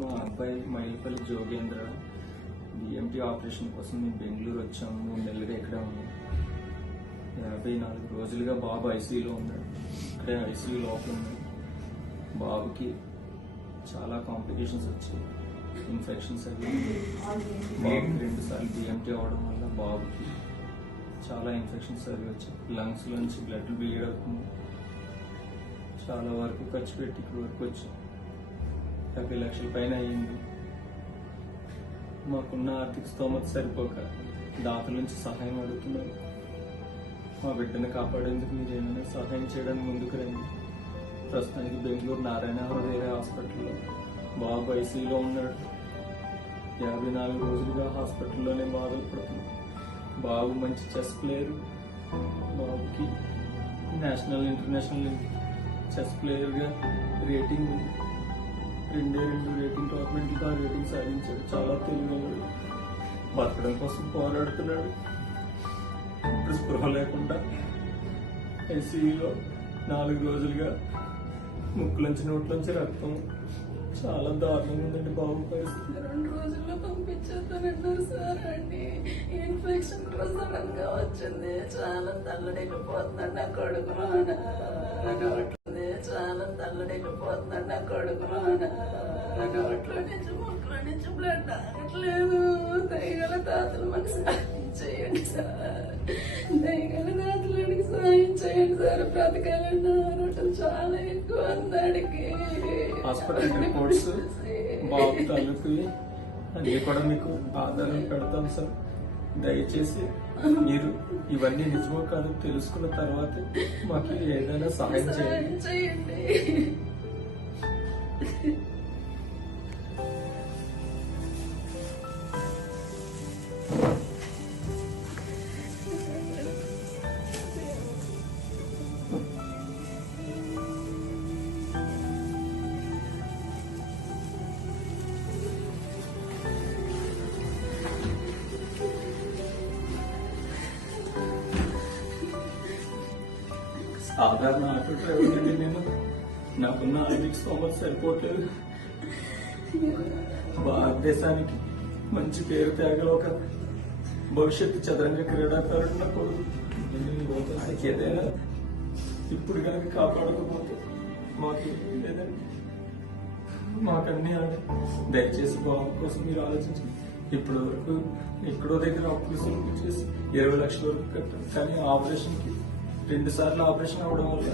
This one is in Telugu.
మా అబ్బాయి మైల్పల్లి జోగేంద్ర బిఎంటీ ఆపరేషన్ కోసం మేము బెంగళూరు వచ్చాము. 3 నెలలుగా ఇక్కడే ఉన్నాం. 54 రోజులుగా బాబు ఐసీయూలో ఉన్నాడు. ఇక్కడే ఐసీయూ లోపల ఉన్నాడు. బాబుకి చాలా కాంప్లికేషన్స్ వచ్చాయి, ఇన్ఫెక్షన్స్ అవి. బాబుకి 2 సార్లు బిఎంటీ అవడం వల్ల బాబుకి చాలా ఇన్ఫెక్షన్స్ అవి వచ్చాయి. లంగ్స్ నుంచి బ్లడ్ బ్లీడ్ అవుతుంది. చాలా వరకు ఖర్చు పెట్టి ఇక్కడ వరకు వచ్చాం. 50 లక్షల పైన అయ్యింది. మాకున్న ఆర్థిక స్తోమత సరిపోక దాతల నుంచి సహాయం అడుగుతున్నారు. మా బిడ్డను కాపాడేందుకు మీరు ఏమైనా సహాయం చేయడానికి ముందుకు రండి. ప్రస్తుతానికి బెంగళూరు నారాయణ హృదయ హాస్పిటల్లో బాబు ఐసీయూలో ఉన్నాడు. 54 రోజులుగా హాస్పిటల్లోనే బాధలు పడుతుంది. బాబు మంచి చెస్ ప్లేయర్. బాబుకి నేషనల్ ఇంటర్నేషనల్ చెస్ ప్లేయర్గా రేటింగ్ 2 రేటింగ్ టోర్నమెంట్గా రేటింగ్ సాధించాడు. చాలా తెలివైనడు. బతకడం కోసం పోరాడుతున్నాడు. ఇప్పుడు స్పృహ లేకుండా ఐసీయూలో 4 రోజులుగా ముక్కులోంచి నోట్లోంచి రక్తం. చాలా దారుణంగా ఉందండి బాబు పరిస్థితి. 2 రోజుల్లో పంపించేస్తానన్నారు సార్. అండి ఇన్ఫెక్షన్ సడన్ గా వచ్చింది. చాలా తల్లడెక్కిపోతున్నాడు నా కొడుకు. చాలా తల్లడెక్కిపోతున్నాడు నా కొడుకు. నోట్లో నుంచి ముక్కులో నుంచి బ్లడ్ ఆగట్లేదు. దయగల తాతలు మనకు సాయం చేయండి సార్. దయగల తాతలకి సాయం చేయండి సార్. బ్రతకాలన్న ఆరోటం చాలా ఎక్కువ అందడికి. హాస్పిటల్ రిపోర్ట్స్ బాబు తాలూకు అన్నీ కూడా మీకు ఆధారాలు పెడతాం సార్. దయచేసి మీరు ఇవన్నీ నిజమో కాదు తెలుసుకున్న తర్వాత మాకు ఏదైనా సహాయం చేయండి. సాధారణ ఆటో డ్రైవర్ అండి నేను. నాకున్న ఆర్థిక స్తోమత సరిపోవట్లేదు. భారతదేశానికి మంచి పేరు తేగల ఒక భవిష్యత్తు చదరంగ క్రీడాకారుడు నా కొడుకు. ఆయనకి ఏదైనా ఇప్పుడు కనుక కాపాడకపోతే మాకు లేదండి. మాకన్నీ ఆడి దయచేసి బాబు కోసం మీరు ఆలోచించండి. ఇప్పటి వరకు ఎక్కడో దగ్గర అప్పులు చేసి 20 లక్షల వరకు కట్టారు. కానీ ఆపరేషన్కి 2 సార్లు ఆపరేషన్ అవ్వడం వల్ల